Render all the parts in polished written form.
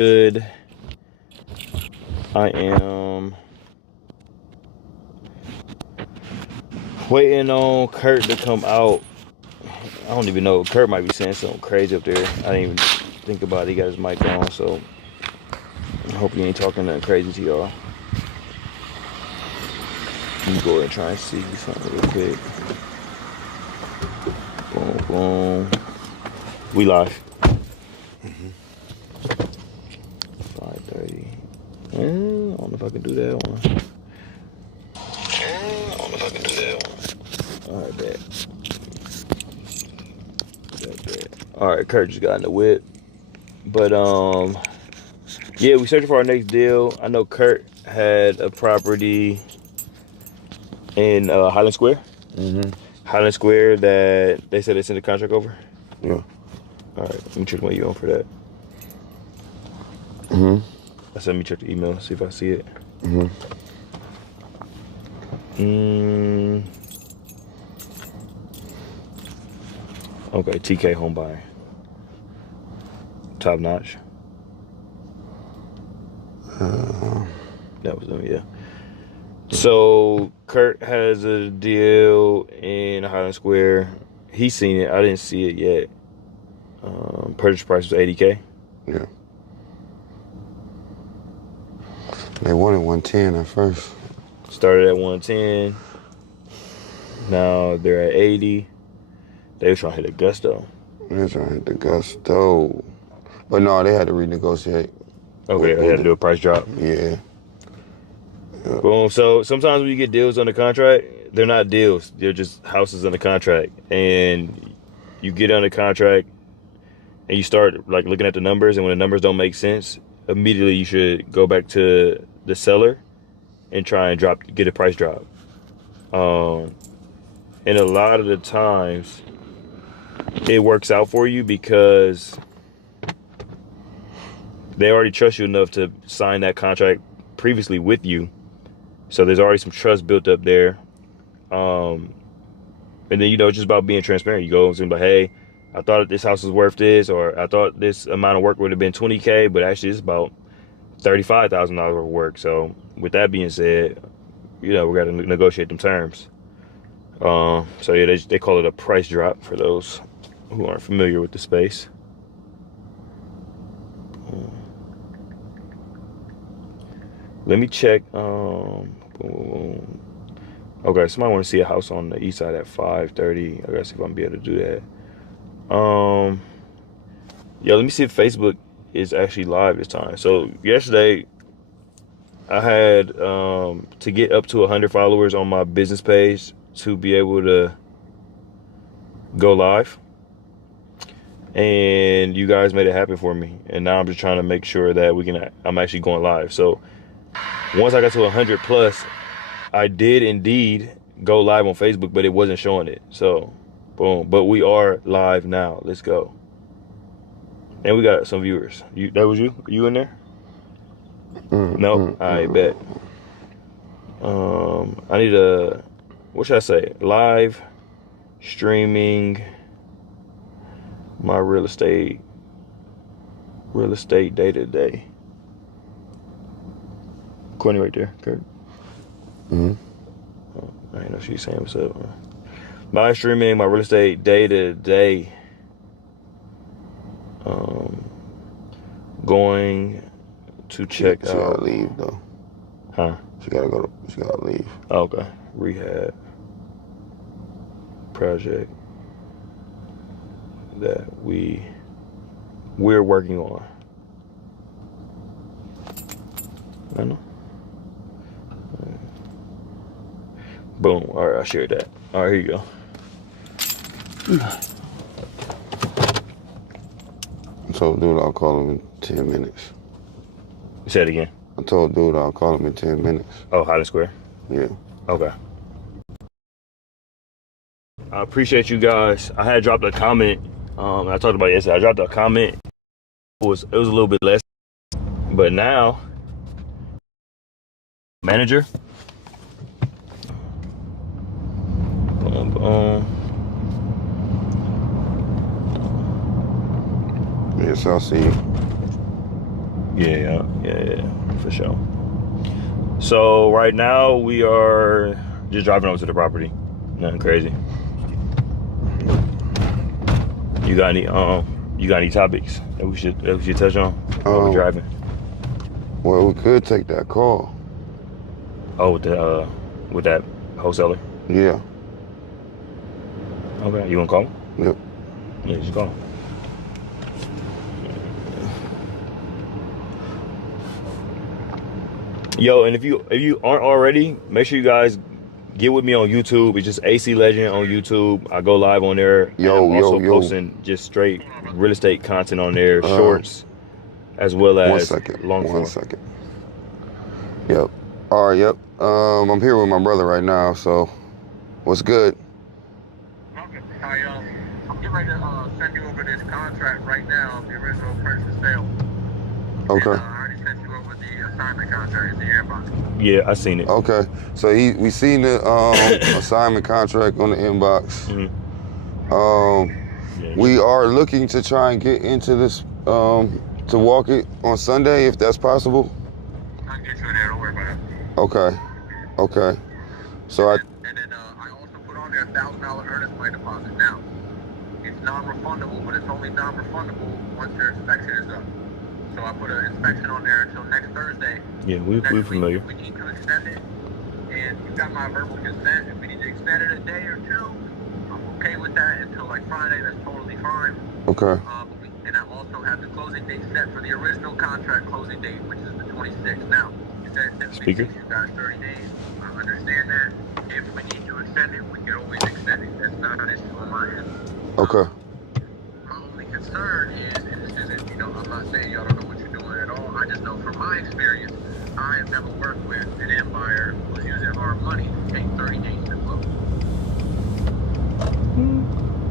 Good. I am waiting on Kurt to come out. I don't even know. Kurt might be saying something crazy up there. I didn't even think about it. He got his mic on, so I hope he ain't talking nothing crazy to y'all. Let me go ahead and try and see something real quick. Boom, boom. We live. 5:30. I don't know if I can do that one. All right, bet. All right, Kurt just got in the whip. But yeah, we searching for our next deal. I know Kurt had a property in Highland Square. Highland Square that they said they sent a contract over. Yeah. All right, let me check my email for that. I said, let me check the email, see if I see it. Okay, TK Home Buying. Top notch. That was them, yeah. So Kurt has a deal in Highland Square. He's seen it. I didn't see it yet. Purchase price was $80K. Yeah. They wanted 110 at first. Started at 110. Now they're at 80. They were trying to hit a gusto. They were trying to hit the gusto. But no, they had to renegotiate. Okay, they had to do a price drop. Yeah. Boom. So sometimes when you get deals on the contract, they're not deals. They're just houses on the contract. And you get on the contract and you start like looking at the numbers, and when the numbers don't make sense, immediately you should go back to the seller and try and get a price drop. And a lot of the times it works out for you because they already trust you enough to sign that contract previously with you. So there's already some trust built up there. And then, it's just about being transparent. You go and say, like, hey, I thought this house was worth this, or I thought this amount of work would have been $20K, but actually it's about $35,000 worth of work. So with that being said, we got to negotiate them terms. So yeah, they call it a price drop for those who aren't familiar with the space. Let me check. Okay, somebody want to see a house on the east side at 5:30. I gotta see if I'm gonna be able to do that. Yeah, let me see if Facebook is actually live this time. So yesterday, I had to get up to 100 followers on my business page to be able to go live, and you guys made it happen for me. And now I'm just trying to make sure that I'm actually going live. So once I got to 100 plus, I did indeed go live on Facebook, but it wasn't showing it. So boom, but we are live now. Let's go. And we got some viewers. That was you? Are you in there? Nope. I bet. I need what should I say? Live streaming my real estate day to day. Courtney right there, Kurt. I know she's saying what's up. Live streaming my real estate day to day. Going to check out. She gotta leave though. Huh? She gotta leave. Okay. Rehab project that we're working on. I know. Boom. All right, I shared that. All right, here you go. I told dude I'll call him in 10 minutes. Say it again. I told dude I'll call him in 10 minutes. Oh, Highland Square? Yeah. Okay. I appreciate you guys. I had dropped a comment. I talked about it yesterday. I dropped a comment. It was a little bit less. But now, manager. Boom, boom. Yes, I'll see you. Yeah, for sure. So right now we are just driving over to the property. Nothing crazy. You got any topics that we should touch on while we're driving? Well, we could take that call. Oh, with that wholesaler. Yeah. Okay, you wanna call him? Yep. Yeah, just call him. Yo, and if you aren't already, make sure you guys get with me on YouTube. It's just AC Legend on YouTube. I go live on there. Yo, I'm also yo. posting just straight real estate content on there, shorts, as well as long form. 1 second. Yep. All right, yep. I'm here with my brother right now, so what's good? Okay. I'm getting ready to send you over this contract right now, the original purchase and sale. Okay. And, I already sent you over the assignment contract in the inbox. Yeah, I seen it. Okay. So we seen the assignment contract on the inbox. We are looking to try and get into this to walk it on Sunday if that's possible. I can get you in there, don't worry about it. Okay. So And then I also put on there $1,000 earnest money deposit. Now, it's non-refundable, but it's only non-refundable once your inspection is up. So I put an inspection on there until next Thursday. Yeah, we're familiar. We need to extend it, and you got my verbal consent. If we need to extend it a day or two, I'm okay with that until like Friday. That's totally fine. okay. And I also have the closing date set for the original contract closing date, which is the 26th. Now, if that simply takes you guys 30 days, I understand that. If we need to extend it, we can always extend it. That's not an issue on my end. Okay. My only concern is, and this isn't, I'm not saying y'all don't know what you're doing at all. I just know from my experience, I have never worked with an end buyer who's using our money to take 30 days to close.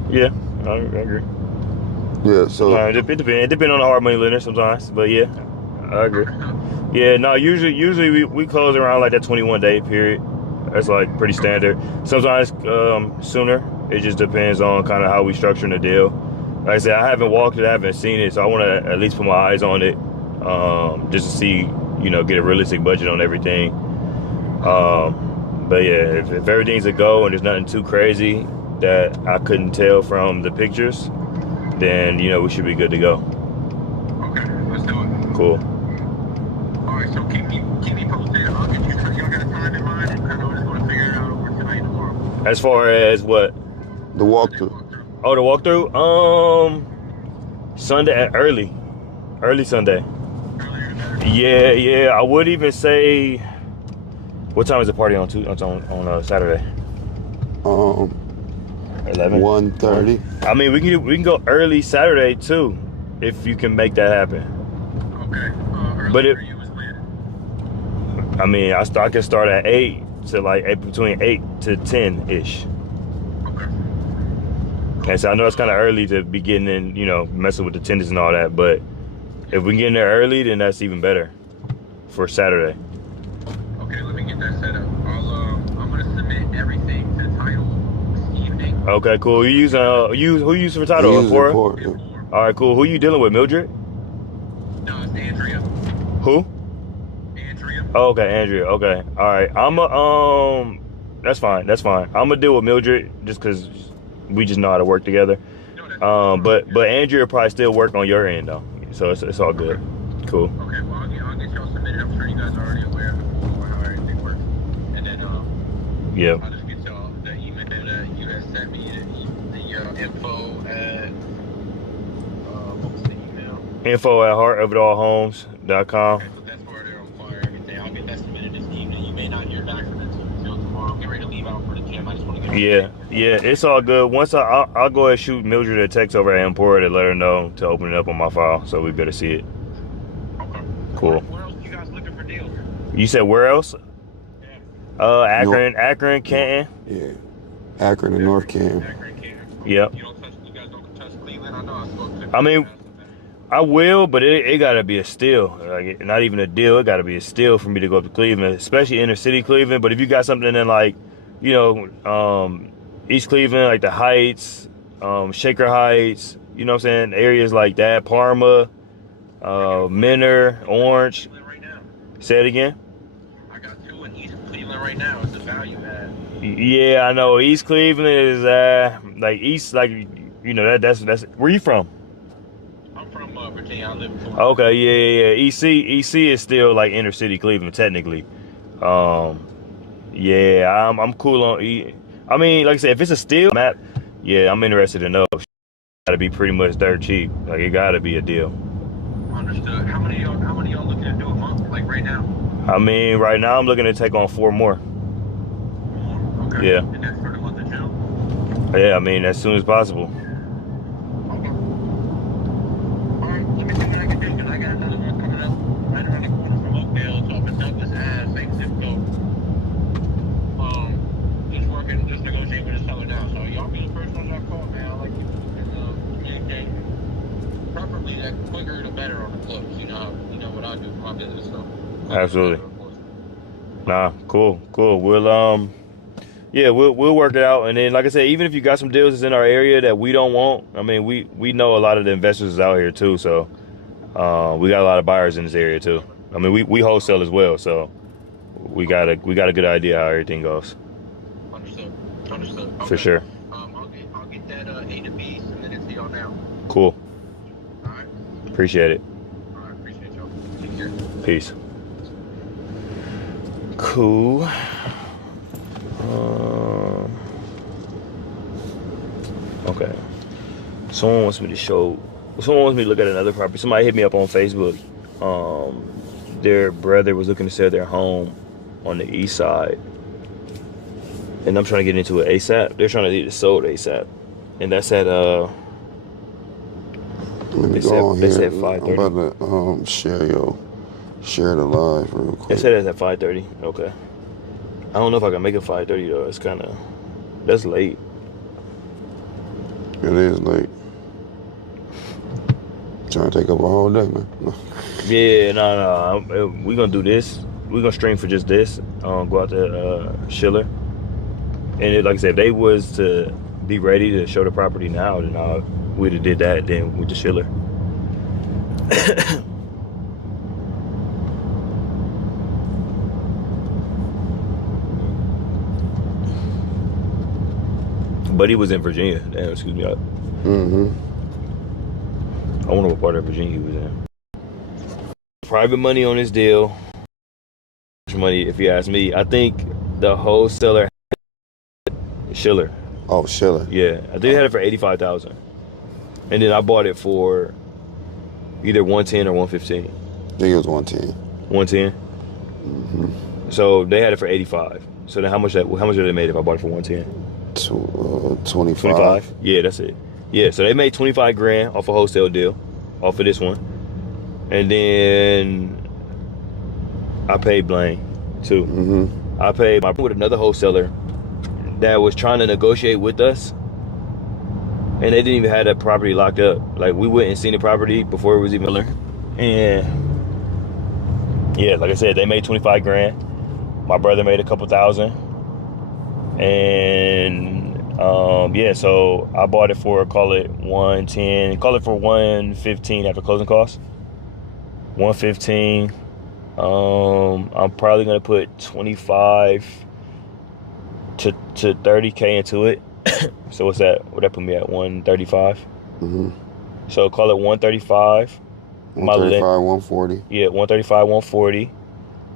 Yeah, I agree. Yeah. So it depends on the hard money lender sometimes, but yeah, I agree. Yeah, no, usually we close around like that 21-day period. That's like pretty standard. Sometimes sooner. It just depends on kind of how we structuring the deal. Like I said, I haven't walked it, I haven't seen it, so I want to at least put my eyes on it, just to see, get a realistic budget on everything. But yeah, if everything's a go and there's nothing too crazy that I couldn't tell from the pictures, then we should be good to go. Okay, let's do it. Cool. All right, so keep me posted. I'll get you. Y'all got a time in mind, and kind of just going to figure it out over tonight and tomorrow. As far as what? the walkthrough. Oh, the walkthrough? Sunday, early Sunday. Yeah. I would even say, what time is the party on Saturday? 11. 1:30. I mean, we can go early Saturday too, if you can make that happen. Okay. But For you is when? I mean, I can start at 8 to like between 8 to 10 ish. Okay. And so I know it's kind of early to be getting in, messing with the attendance and all that, but if we can get in there early, then that's even better for Saturday. Okay, let me get that set up. I'm gonna submit everything to the title this evening. Okay, cool. You using who you using for title? Empora? All right, cool. Who you dealing with, Mildred? No, it's Andrea. Who? Andrea. Oh, okay, Andrea. Okay, all right. That's fine. I'm gonna deal with Mildred just because we just know how to work together. No, But Andrea will probably still work on your end though, so it's all good. Cool. Okay, well I'll get y'all submitted. I'm sure you guys are already aware before how everything works. And then Yeah. I'll just get y'all the email that you had sent me, the info at what was the email? info@heartofitallhomes.com. Okay, so that's where they'll acquire everything. I'll get that submitted this evening. You may not hear back from it until tomorrow. I'm getting ready to leave out for the gym. I just want to get Yeah, it's all good. Once I'll go ahead and shoot Mildred a text over at Empora to let her know to open it up on my file, so we better see it. Okay. Cool. Where else you guys looking for deals? You said where else? Yeah. Akron, Canton. Yeah. Akron and North Canton. Akron, Canton. Yep. You guys don't touch Cleveland? I know I spoke to I mean, I will, but it gotta be a steal. Like, not even a deal. It gotta be a steal for me to go up to Cleveland, especially inner city Cleveland. But if you got something in like, East Cleveland, like the Heights, Shaker Heights, you know what I'm saying, areas like that, Parma, Menor, Orange. Cleveland right now. Say it again. I got 2 in East Cleveland right now. It's a value add. Yeah, I know. East Cleveland is like East, like you know that's where you from? I'm from Virginia. I live in Florida. Okay, yeah. EC is still like inner city Cleveland technically. Um, yeah, I'm cool on E. I mean, like I said, if it's a steal map, yeah, I'm interested to know. Got to be pretty much dirt cheap. Like it got to be a deal. Understood. How many of y'all looking to do a month? Like right now? I mean, right now I'm looking to take on 4 more. 4. Okay. Yeah. And that's for the month of June? Yeah, I mean, as soon as possible. Okay. Alright, let me see what I can do, because I got another one coming up right around the corner from Oakdale. It's off in Douglas Ave, same zip code. Just negotiating with the seller now. So y'all be the first ones I call, man. I like you and communicate. Preferably the quicker the better on the close. You know what I do for my business, so. Absolutely. Nah, cool. We'll yeah, we'll work it out. And then, like I said, even if you got some deals that's in our area that we don't want, I mean, we know a lot of the investors is out here too, so we got a lot of buyers in this area too. I mean, we wholesale as well, so we got a good idea how everything goes. Understood. Okay. For sure. I'll get that A to B submitted to y'all now. Cool. All right. Appreciate it. All right. Appreciate y'all. Take care. Peace. Cool. Okay. Someone wants me to look at another property. Somebody hit me up on Facebook. Their brother was looking to sell their home on the east side. And I'm trying to get into it ASAP. They're trying to get it sold ASAP. And that's at Let me go on they here. said I'm 5:30. about to share the live real quick. They said it's at 5:30. Okay. I don't know if I can make it 5:30 though. It's that's late. It is late. Trying to take up a whole day, man. Yeah, no. We're gonna do this. We're gonna stream for just this. Go out to Schiller. And like I said, if they was to be ready to show the property now, then we'd have did that then with the Schiller. But he was in Virginia. Damn, excuse me. Mm-hmm. I wonder what part of Virginia he was in. Private money on this deal. Money, if you ask me. I think the wholesaler Schiller. Oh, Schiller. Yeah, I think they had it for $85,000, and then I bought it for either 110 or 115. I think it was 110. 110. Mm-hmm. So they had it for 85. So then how much would they made if I bought it for 110? 25. 25. Yeah, that's it. Yeah, so they made 25 grand off a wholesale deal, off of this one, and then I paid Blaine too. Mm-hmm. I paid with another wholesaler that was trying to negotiate with us, and they didn't even have that property locked up. Like, we went and seen the property before it was even learned. And yeah, like I said, they made 25 grand. My brother made a couple thousand. And yeah, so I bought it for, call it 110, call it for 115 after closing costs. 115. I'm probably gonna put 25 to 30K into it. So what's that? Would that put me at 135? Mm-hmm. So call it 135. 135, 140. Yeah, 135, 140.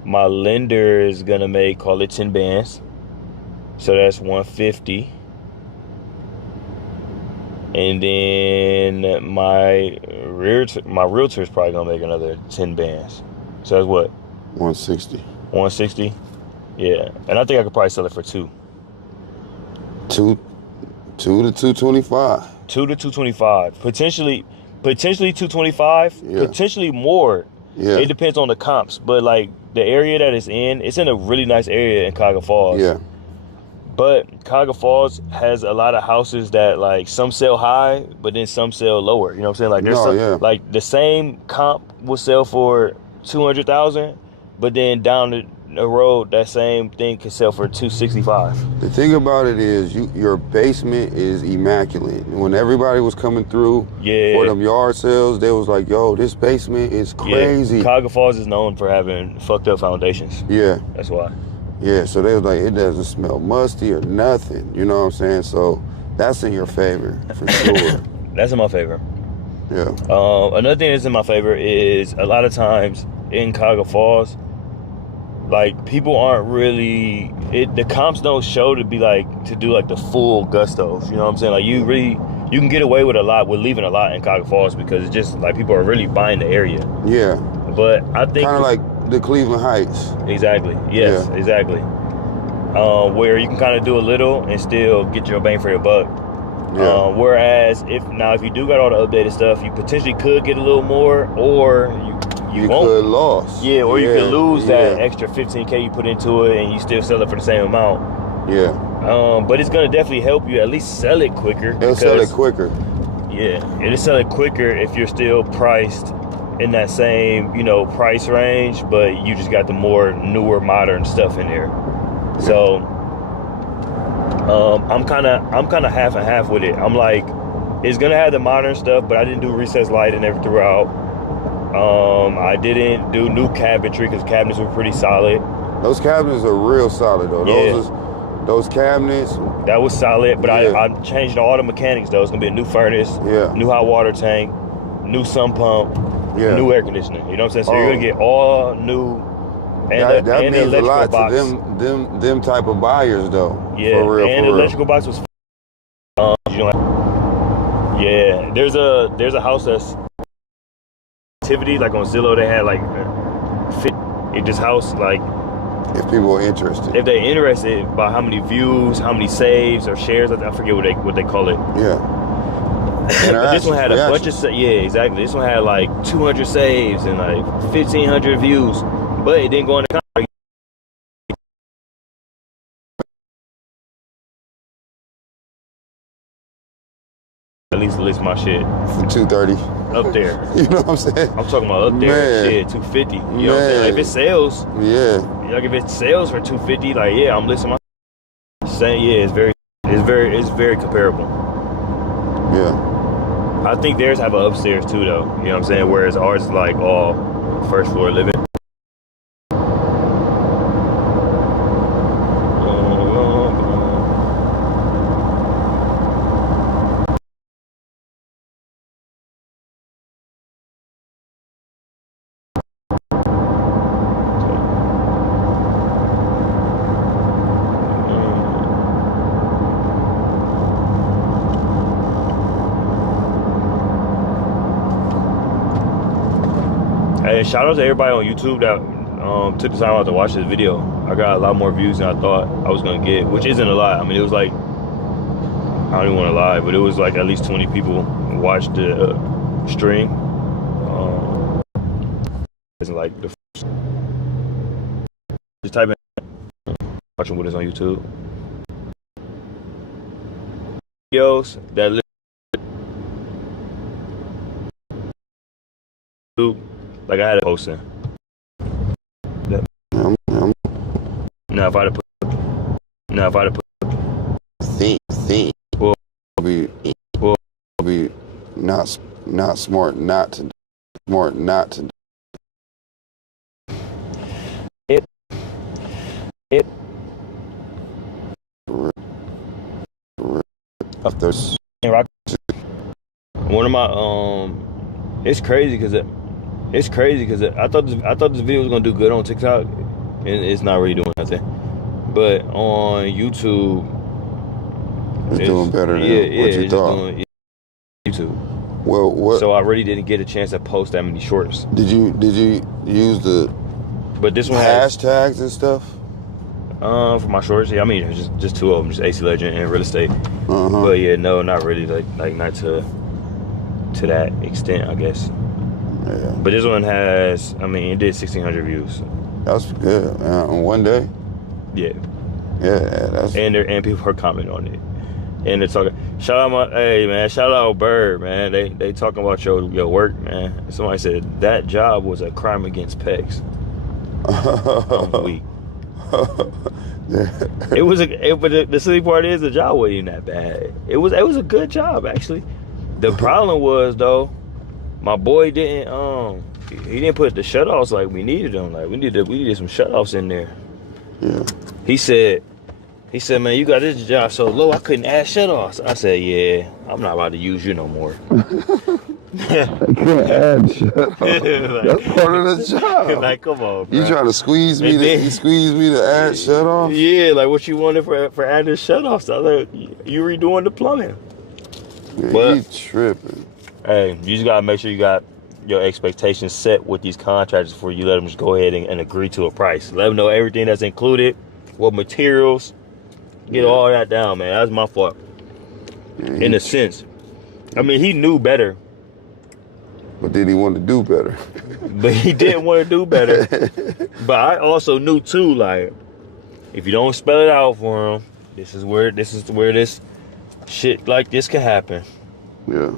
My lender is gonna make, call it 10 bands. So that's 150. And then my realtor is probably gonna make another 10 bands. So that's what? 160. 160? Yeah. And I think I could probably sell it for 2. 2 to 225. 2 to 225. Potentially 225. Yeah. Potentially more. Yeah. It depends on the comps. But like the area that it's in a really nice area in Cuyahoga Falls. Yeah. But Cuyahoga Falls has a lot of houses that, like, some sell high, but then some sell lower. You know what I'm saying? Like, there's like the same comp will sell for 200,000, but then down the road, that same thing could sell for $265. The thing about it is, your basement is immaculate. When everybody was coming through for them yard sales, they was like, "Yo, this basement is crazy." Yeah. Cuyahoga Falls is known for having fucked up foundations. Yeah, that's why. Yeah, so they was like, it doesn't smell musty or nothing. You know what I'm saying? So that's in your favor for sure. That's in my favor. Yeah. Another thing that's in my favor is a lot of times in Cuyahoga Falls, like people aren't really, the comps don't show to be like, to do like the full gustos. You know what I'm saying? Like you can get away with a lot, with leaving a lot in Cuyahoga Falls because it's just like people are really buying the area. Yeah. But I think kind of like the Cleveland Heights. Exactly. Yes, yeah. Exactly. Where you can kind of do a little and still get your bang for your buck. Yeah. Whereas if you do got all the updated stuff, you potentially could get a little more, or you won't. Could lose. Yeah, or you could lose that extra $15K you put into it, and you still sell it for the same amount. Yeah. But it's gonna definitely help you at least sell it quicker. It'll sell it quicker. Yeah, it'll sell it quicker if you're still priced in that same, price range, but you just got the more newer, modern stuff in there. So I'm kind of half and half with it. I'm like, it's gonna have the modern stuff, but I didn't do recessed lighting throughout. I didn't do new cabinetry because cabinets were pretty solid. Those cabinets are real solid though. Those cabinets. That was solid, but I changed all the mechanics though. It's gonna be a new furnace, new hot water tank, new sump pump, new air conditioning. You know what I'm saying? So you're gonna get all new. And that and means the a lot box. to them type of buyers though. Yeah, for real, and the electrical box was. There's a house that's activity, like on Zillow they had like this house, like if people are interested. If they're interested by how many views, how many saves or shares, I forget what they call it. Yeah. But this one had a bunch of exactly. This one had like 200 saves and like 1,500 views, but it didn't go in the contract. At least list my shit for 230 up there. You know what I'm saying? I'm talking about up there, shit, 250. You know what I'm saying? Like if it sells, like if it sells for 250, like I'm listing my saying it's very comparable. Yeah. I think theirs have an upstairs too, though. You know what I'm saying? Whereas ours is like all first floor living. Hey, shout out to everybody on YouTube that took the time out to watch this video. I got a lot more views than I thought I was gonna get, which isn't a lot. I mean, it was like, I don't even want to lie, but it was like at least 20 people watched the stream. It's like the just type in watching with us on YouTube. Videos that like I had a posting. Now if I'd have put think will be not smart not to it of those one of my it's crazy because I thought this video was gonna do good on TikTok, and it's not really doing nothing. But on YouTube, it's doing better than what you thought. YouTube. Well, what? So I really didn't get a chance to post that many shorts. Did you use the? But this one hashtags and stuff. For my shorts, I mean, just two of them, just AC Legend and real estate. But no, not really, like not to that extent, I guess. Yeah. But this one has, I mean, it did 1,600 views. That's good. On one day. Yeah. Yeah, that's. And people are commenting on it, and they're talking. Shout out Bird, man. They talking about your work, man. Somebody said that job was a crime against pecs. I'm weak. But the silly part is the job wasn't even that bad. It was a good job actually. The problem was though, my boy didn't he didn't put the shutoffs like we needed them. Like we needed some shutoffs in there. Yeah. He said, man, you got this job so low I couldn't add shutoffs. I said, yeah, I'm not about to use you no more. I can't add shutoffs. Like, that's part of the job. Like, come on, bro. You trying to squeeze me to add shutoffs? Yeah, like what you wanted for adding shutoffs. I was like, you redoing the plumbing. Man, but you tripping. Hey, you just gotta make sure you got your expectations set with these contractors before you let them just go ahead and agree to a price. Let them know everything that's included, what materials, get all that down, man. That's my fault. Yeah, in a sense. I mean, he knew better. But did he want to do better? But he didn't want to do better. But I also knew too, like, if you don't spell it out for him, this is where this shit like this can happen. Yeah.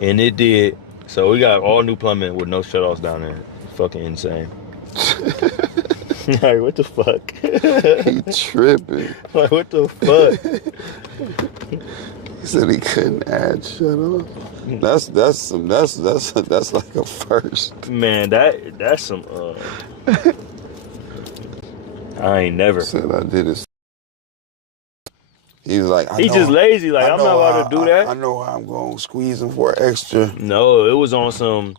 And it did. So we got all new plumbing with no shutoffs down there. Fucking insane. Like, what the fuck? He tripping. Like, what the fuck? He said he couldn't add shutoffs. That's like a first. Man, that's some I ain't never said I did it. He was like, he's just lazy. Like, I'm not about to do that. I know how I'm going to squeeze him for extra. No, it was on some,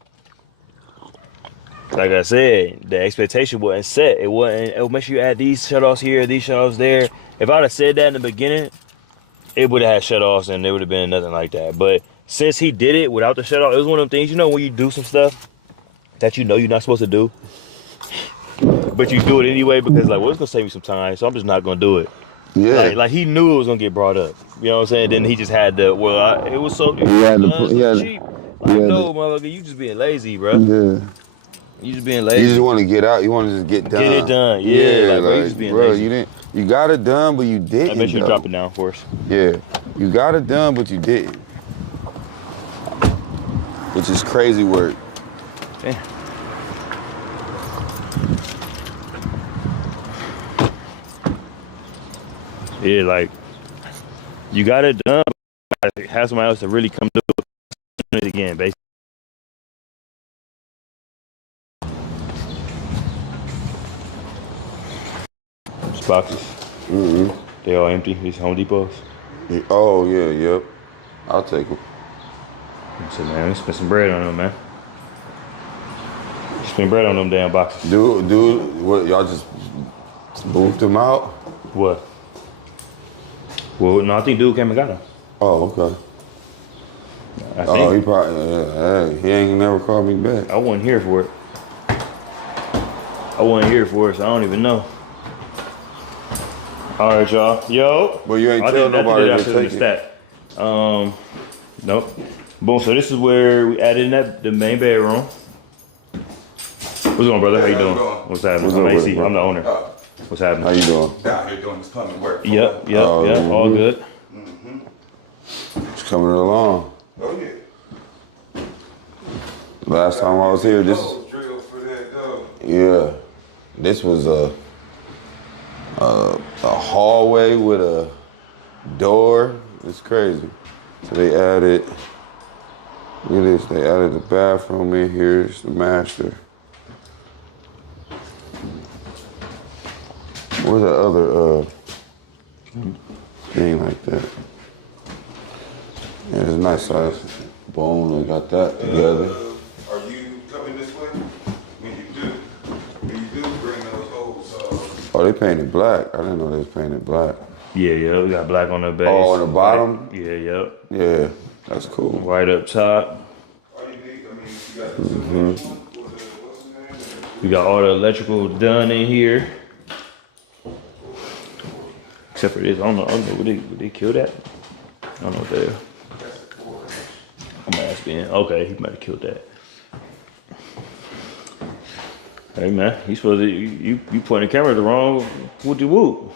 like I said, the expectation wasn't set. It wasn't, oh, make sure you add these shutoffs here, these shutoffs there. If I'd have said that in the beginning, it would have had shutoffs and there would have been nothing like that. But since he did it without the shutoff, it was one of them things, you know, when you do some stuff that you know you're not supposed to do, but you do it anyway because, like, well, it's going to save me some time, so I'm just not going to do it. Yeah. Like he knew it was gonna get brought up. You know what I'm saying? Then he just had to. Well, it was so cheap. Like, no, motherfucker, you just being lazy, bro. Yeah. You just being lazy. You just want to get out. You want to just get done. Get it done. Yeah. Like, bro, you just being lazy. You got it done, but you didn't. Make sure you drop it down for us. Yeah. You got it done, but you didn't. Which is crazy work. Damn. Yeah, like, you got it done, but have somebody else to really come do it again, basically. These boxes. Mm-hmm. They all empty. These Home Depots. Oh, yeah, yep. I'll take them. I said, man, let's spend some bread on them, man. Spend bread on them damn boxes. Dude, what, y'all just moved them out? What? Well, no, I think dude came and got him. Oh, okay. He probably, he ain't never called me back. I wasn't here for it. So I don't even know. All right, y'all. Yo. Well, you ain't tell nobody to take it. Nope. Boom, so this is where we added in the main bedroom. What's going on, brother? How you doing? What's happening? I'm AC. I'm the owner. What's happening? How you doing? Out here doing this plumbing work. Yep. All good. It's coming along. Oh, yeah. Last time I was here, this was a hallway with a door. It's crazy. So they added, look at this, they added the bathroom in here. It's the master. Where's the other thing like that? Yeah, it's a nice size. Boom, they got that together. Are you coming this way? When you do bring those holes. Oh, they painted black. I didn't know they was painted black. Yeah, we got black on the base. Oh, on the bottom? Yeah. Yeah, that's cool. White up top. All you need, you got We got all the electrical done in here. Except for this, I don't know, would they kill that? I don't know what that is. I'm asking. Okay, he might have killed that. Hey man, you supposed to, you pointing the camera the wrong woody whoop.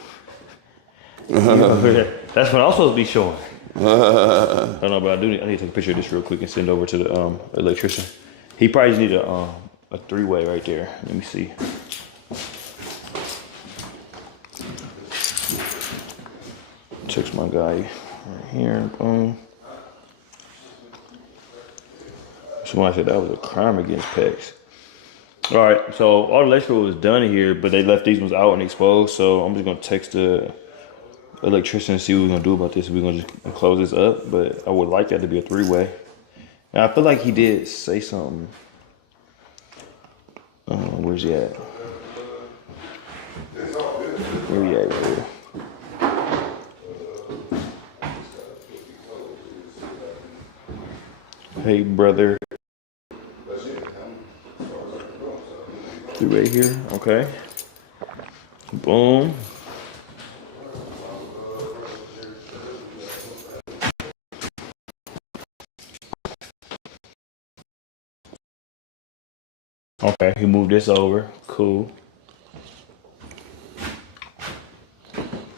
That's what I'm supposed to be showing. I don't know, but I need to take a picture of this real quick and send over to the electrician. He probably just need a three-way right there. Let me see. That's my guy right here. Boom. Somebody said that was a crime against pecs. All right, so all the electrical was done here, but they left these ones out and exposed. So I'm just gonna text the electrician and see what we're gonna do about this. We're gonna just close this up, but I would like that to be a three-way. And I feel like he did say something. Where's he at? Where he at right here? Hey, brother. Right here, okay. Boom. Okay, he moved this over. Cool.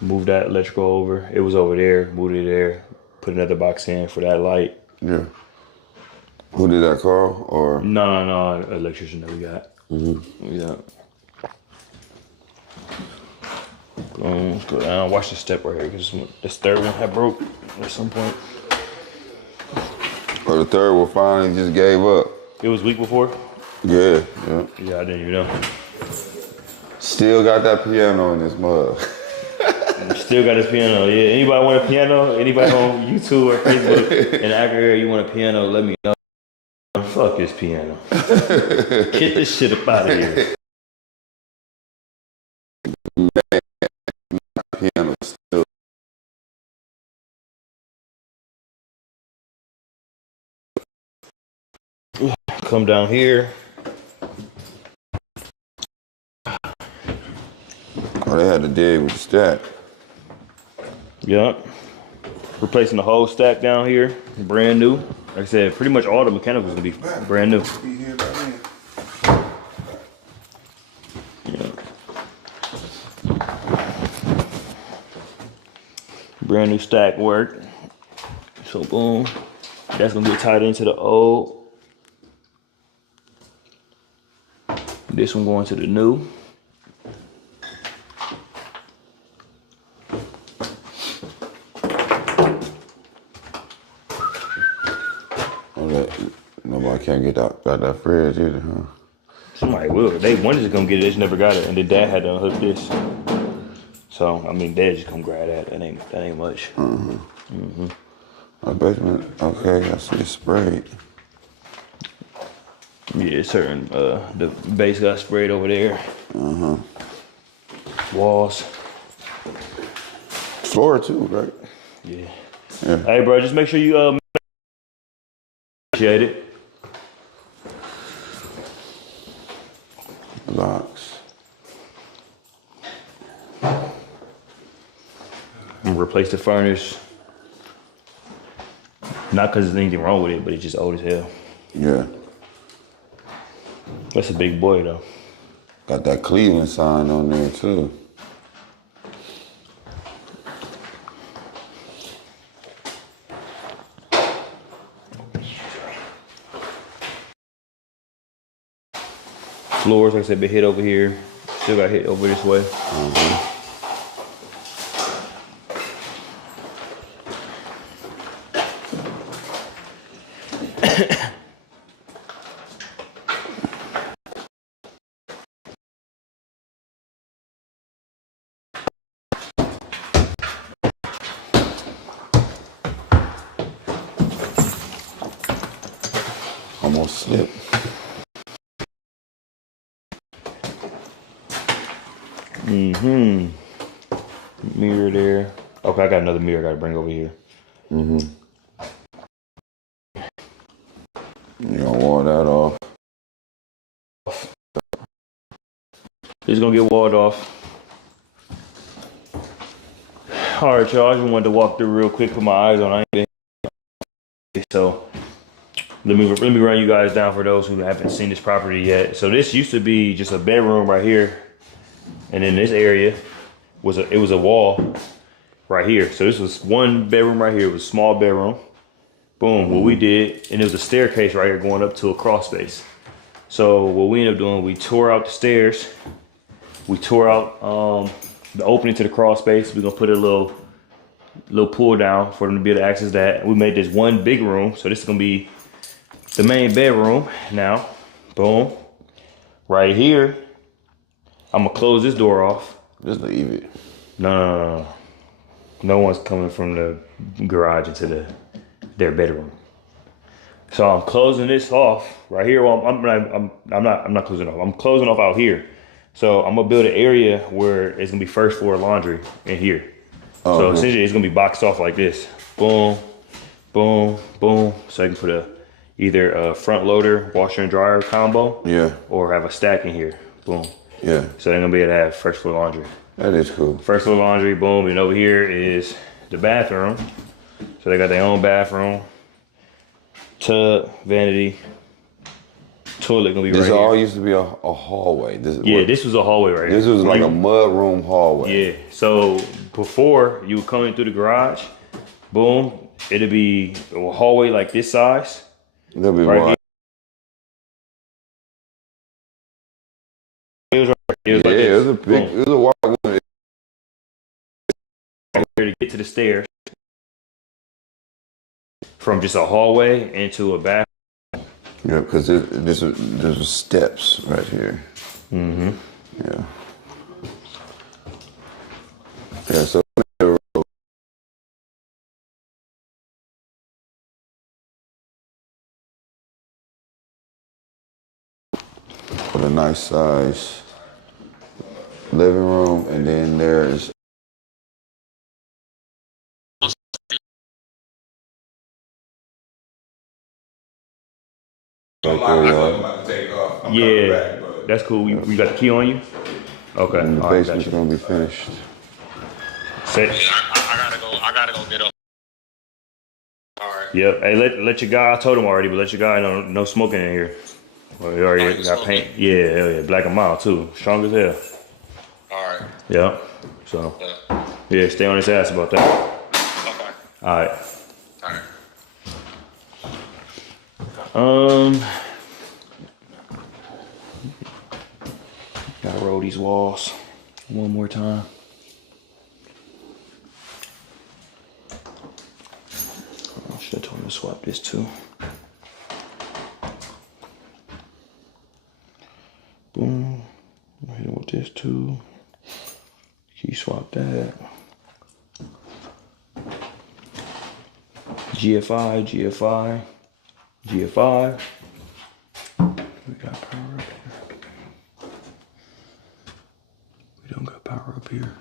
Move that electrical over. It was over there. Moved it there. Put another box in for that light. Yeah. Who did that, Carl? Or no, electrician that we got. Yeah. Let's go down. Watch the step right here because this third one had broke at some point. Or the third one finally just gave up. It was week before? Yeah. Yeah, I didn't even know. Still got that piano in this mug. Still got his piano. Yeah. Anybody want a piano? Anybody on YouTube or Facebook in the Acre area, you want a piano? Let me know. Fuck this piano. Get this shit up out of here. Man, piano still. Come down here. Oh, they had to dig with the stack. Yup. Replacing the whole stack down here. Brand new. Like I said, pretty much all the mechanicals gonna be brand new. Yeah. Brand new stack work. So boom. That's gonna get tied into the old. This one going to the new. Nobody can't get out that fridge either, huh? Somebody will. They wanted to come get it, they just never got it, and then Dad had to unhook this. So I mean, Dad just come grab that. That ain't much. A basement. Okay, I see it sprayed. Yeah, certain. The base got sprayed over there. Walls. Floor too, right? Yeah. Yeah. Hey, bro, just make sure you appreciate it. Locks. And replace the furnace. Not because there's anything wrong with it, but it's just old as hell. Yeah. That's a big boy though. Got that Cleveland sign on there too. Floors, like I said, been hit over here. Still got hit over this way. Almost slipped. Mirror there. Okay, I got another mirror I gotta bring over here. You gonna wall that off. It's gonna get walled off. All right, y'all. I just wanted to walk through real quick, put my eyes on. I ain't been. So let me run you guys down for those who haven't seen this property yet. So this used to be just a bedroom right here, and in this area was a wall right here. So this was one bedroom right here. It was a small bedroom. Boom. What we did, and there was a staircase right here going up to a crawl space. So what we ended up doing, we tore out the stairs. We tore out the opening to the crawl space. We're gonna put a little little pull down for them to be able to access that. We made this one big room, so this is gonna be the main bedroom now. Boom. Right here, I'm gonna close this door off. Just leave it. No. No one's coming from the garage into their bedroom. So I'm closing this off right here. Well, I'm not closing off. I'm closing off out here. So I'm gonna build an area where it's gonna be first floor laundry in here. So essentially it's gonna be boxed off like this. Boom, boom, boom. So I can put either a front loader, washer and dryer combo. Yeah. Or have a stack in here. Boom. Yeah. So they're gonna be able to have first floor laundry. That is cool. First floor laundry, boom, and over here is the bathroom. So they got their own bathroom, tub, vanity, toilet gonna be right here. This all used to be a hallway. This was a hallway right here. This was like a mud room hallway. Yeah, so before you would come in through the garage, boom, it'd be a hallway like this size. That'll be right wide. It was like It this. was a big, it was a wide one. Here to get to the stairs from just a hallway into a bathroom. Yeah, because there's steps right here. Mm-hmm. Yeah. Yeah, so with a nice size living room, and then there's Yeah, that's cool. You got the key on you? Okay. and the All right, basement's gonna be finished. Set. I gotta go get up. All right. Yep. Hey, let your guy. I told him already, but let your guy know no smoking in here. Well, he already got paint. Yeah, hell yeah. Black and mild too. Strong as hell. All right. Yeah. So yeah, stay on his ass about that. Okay. All right. All right. Gotta roll these walls one more time. I should have told him to swap this too. Boom. Hit him with this too. Key swap that. GFI. We got power up here. We don't got power up here.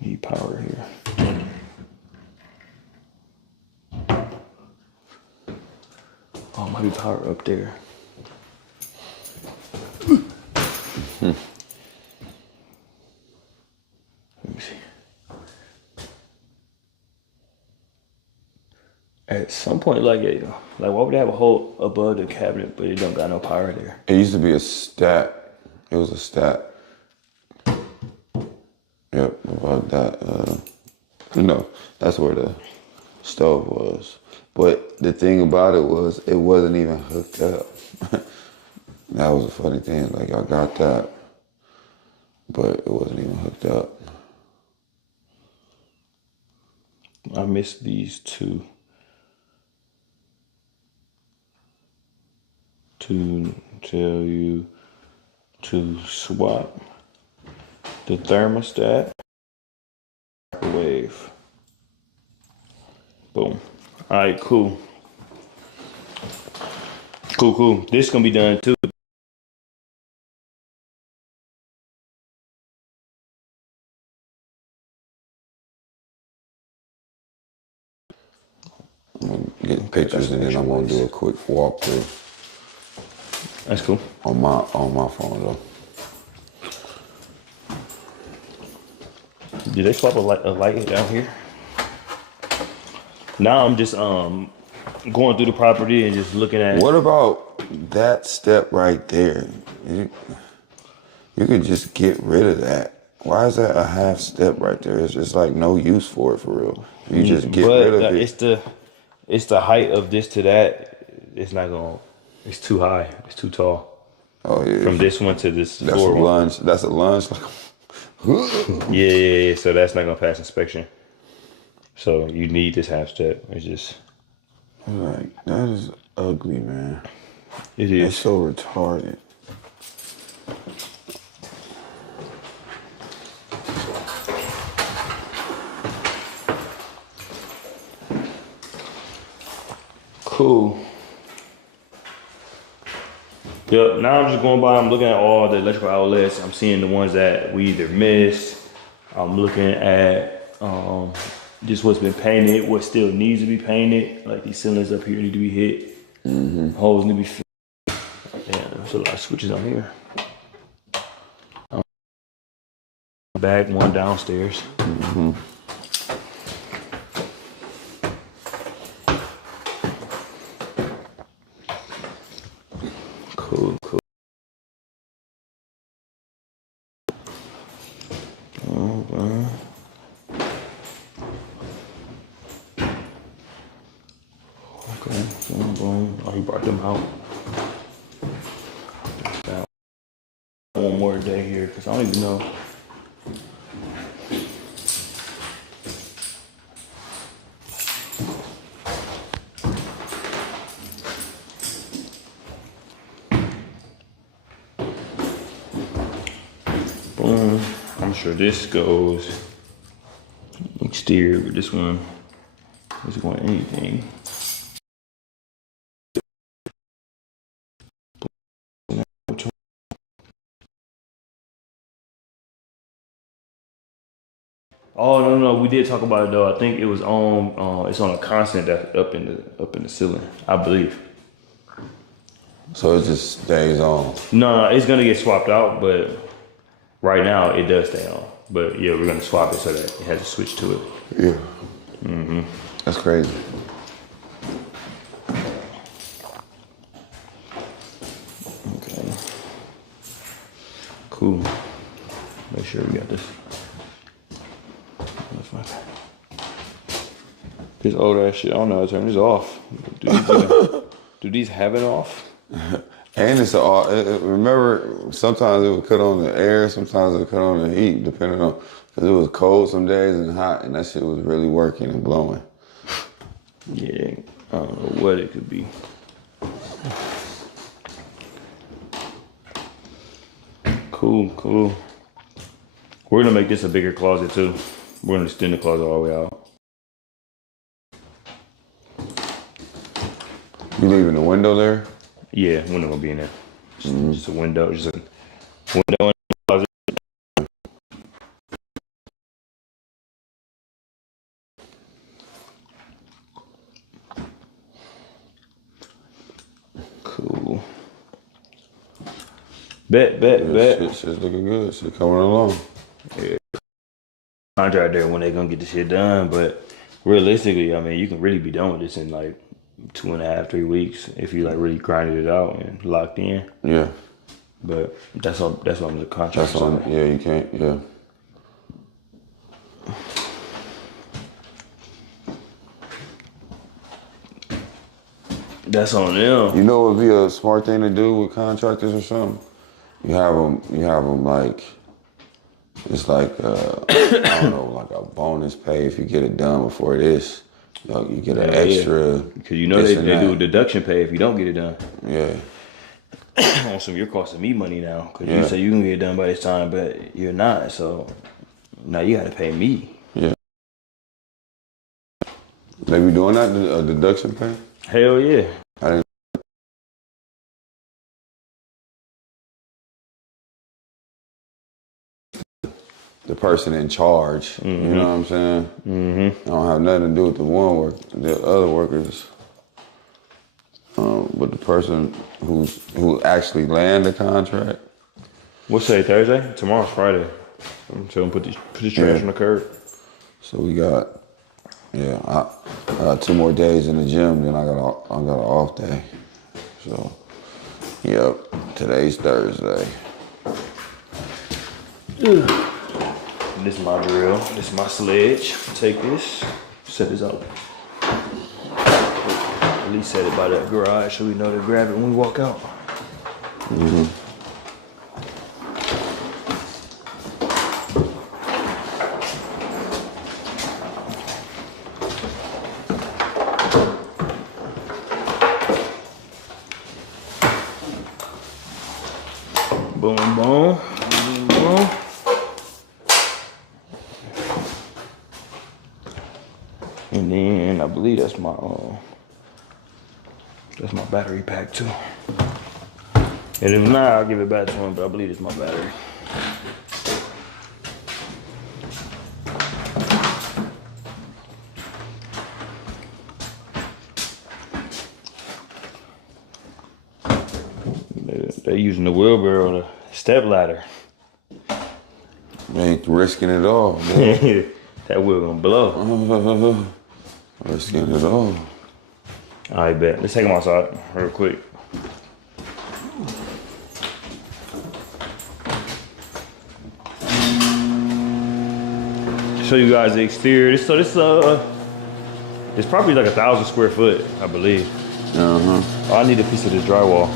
Need power here. Oh, might be power up there. Let me see. At some point, like why would they have a hole above the cabinet, but it don't got no power there? It used to be a stat. It was a stat. Yep, about that. That's where the stove was. But the thing about it was, it wasn't even hooked up. That was a funny thing. Like, I got that, but it wasn't even hooked up. I missed these two. To tell you to swap the thermostat, microwave. Boom. All right, cool. Cool. This is gonna be done too. I'm gonna get pictures and then I'm gonna do a quick walkthrough. That's cool. On my phone though. Did they swap a light down here? Now I'm just going through the property and just looking at. What about that step right there? You could just get rid of that. Why is that a half step right there? It's just like no use for it for real. You just get rid of it. It's the height of this to that. It's not gonna. It's too high. It's too tall. Oh yeah. From this one to this. That's a lunge. That's a lunge. Yeah. So that's not gonna pass inspection. So you need this half step. It's just. Like, that is ugly, man. It That's is. so retarded. Cool. Yep, now I'm just going by, I'm looking at all the electrical outlets. I'm seeing the ones that we either missed. I'm looking at just what's been painted, what still needs to be painted. Like these cylinders up here need to be hit. Holes need to be filled. Damn, there's a lot of switches on here. Back, one downstairs. Cool. Okay, boom. Oh, he brought them out. One more day here, because I don't even know. Boom. I'm sure this goes exterior, but this one isn't going anything. Oh no, we did talk about it though. I think it was on. It's on a constant that's up in the ceiling, I believe. So it just stays on. No, it's gonna get swapped out, but right now it does stay on. But yeah, we're gonna swap it so that it has a switch to it. Yeah. That's crazy. Okay. Cool. Make sure we got this. This old ass shit. I don't know how to turn this off. Do these have it off? And it's all. Remember, sometimes it would cut on the air, sometimes it would cut on the heat, depending on, because it was cold some days and hot, and that shit was really working and blowing. Yeah, I don't know what it could be. Cool. We're gonna make this a bigger closet too. We're gonna extend the closet all the way out. You leaving the window there? Yeah, window gonna be in there. Just a window, just a window in the closet. Cool. Bet. Shit's looking good. Shit coming along. Yeah. Contractor when they gonna get the shit done, but realistically, I mean, you can really be done with this in like 2.5, 3 weeks if you like really grinded it out and locked in. Yeah. But that's on the contract. That's on. Yeah, you can't. Yeah. That's on them. You know what would be a smart thing to do with contractors or something? You have them like, it's like, I don't know, like a bonus pay if you get it done before this. You get an extra. Because you know they do a deduction pay if you don't get it done. Yeah. So you're costing me money now because you say you can get it done by this time, but you're not. So now you got to pay me. Yeah. They be doing that, a deduction pay? Hell yeah. I didn't. The person in charge, you know what I'm saying? I don't have nothing to do with the other workers. But the person who actually land the contract. What's today, Thursday? Tomorrow's Friday. I'm telling them put this trash on the curb. So we got, I got 2 more days in the gym, then I got an off day. So, yep, today's Thursday. This is my drill. This is my sledge. Take this, set this up. At least set it by that garage so we know to grab it when we walk out. room. And then I believe that's my battery pack too. And if not, I'll give it back to him, but I believe it's my battery. They're using the wheelbarrow, the step ladder. They ain't risking it all, man. That wheel gonna blow. Risking it all. I bet. Let's take them outside real quick. Show you guys the exterior. This it's probably like 1,000 square foot, I believe. Oh, I need a piece of this drywall.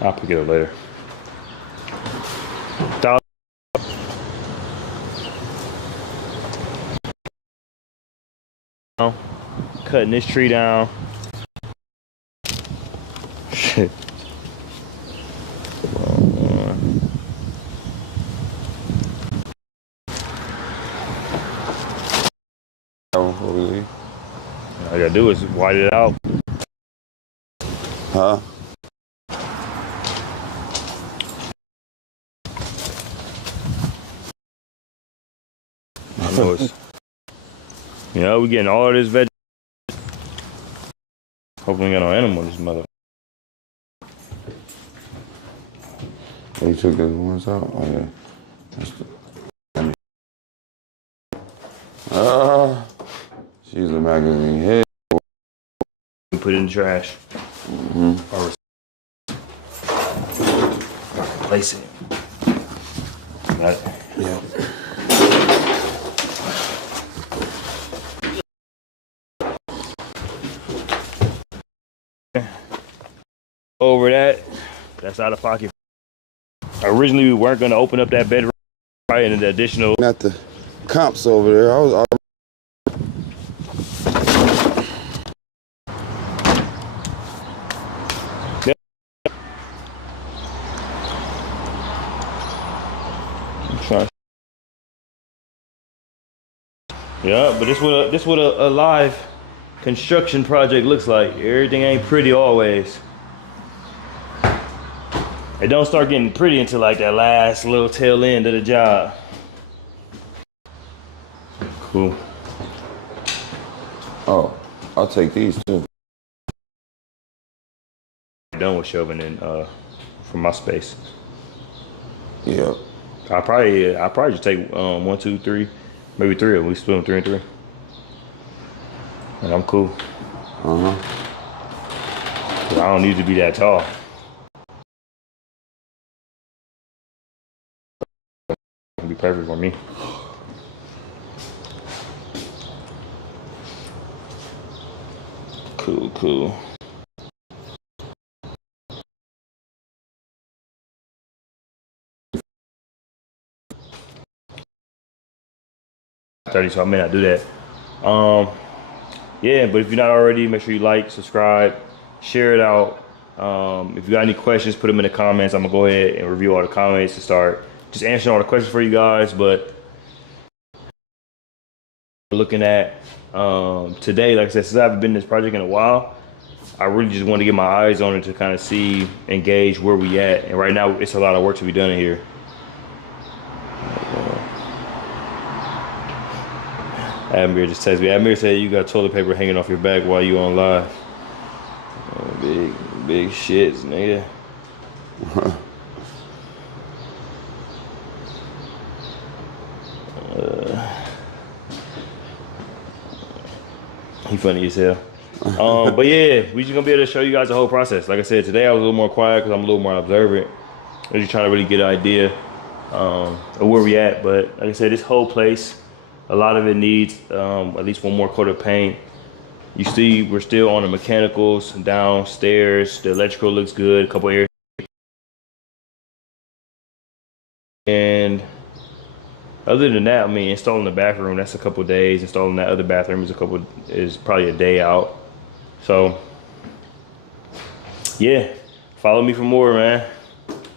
I'll pick it up later. Cutting this tree down. Shit. All I gotta do is white it out. Huh? I know it's, we getting all of this veg. Hopefully we got no animal in this mother. You took those ones out? Oh yeah. She's a magazine head. Put it in the trash. Or replace it. Got it? Yeah. Over that's out of pocket. Originally, we weren't gonna open up that bedroom, right? And the additional. Not the comps over there. Yeah, but this what a live construction project looks like. Everything ain't pretty always. It don't start getting pretty until like that last little tail end of the job. Cool. Oh, I'll take these too. Done with shelving in from my space. Yeah. I probably just take 1, 2, 3, maybe 3 of them. We split them 3 and 3. And I'm cool. I don't need to be that tall. It'll be perfect for me. Cool. 30, so I may not do that. Yeah, but if you're not already, make sure you like, subscribe, share it out. If you got any questions, put them in the comments. I'm gonna go ahead and review all the comments to start just answering all the questions for you guys. But looking at today, like I said, since I haven't been in this project in a while, I really just want to get my eyes on it to kind of see and gauge where we at. And right now, it's a lot of work to be done in here. Admir just texted me. Admir said you got toilet paper hanging off your back while you on live. Big shits, nigga. He funny as hell. But yeah, we just gonna be able to show you guys the whole process. Like I said, today I was a little more quiet because I'm a little more observant. I'm just trying to really get an idea of where we at. But like I said, this whole place, a lot of it needs at least one more coat of paint. You see, we're still on the mechanicals downstairs. The electrical looks good. A couple areas. And other than that, I mean, installing the bathroom, that's a couple days. Installing that other bathroom is probably a day out. So yeah, follow me for more, man.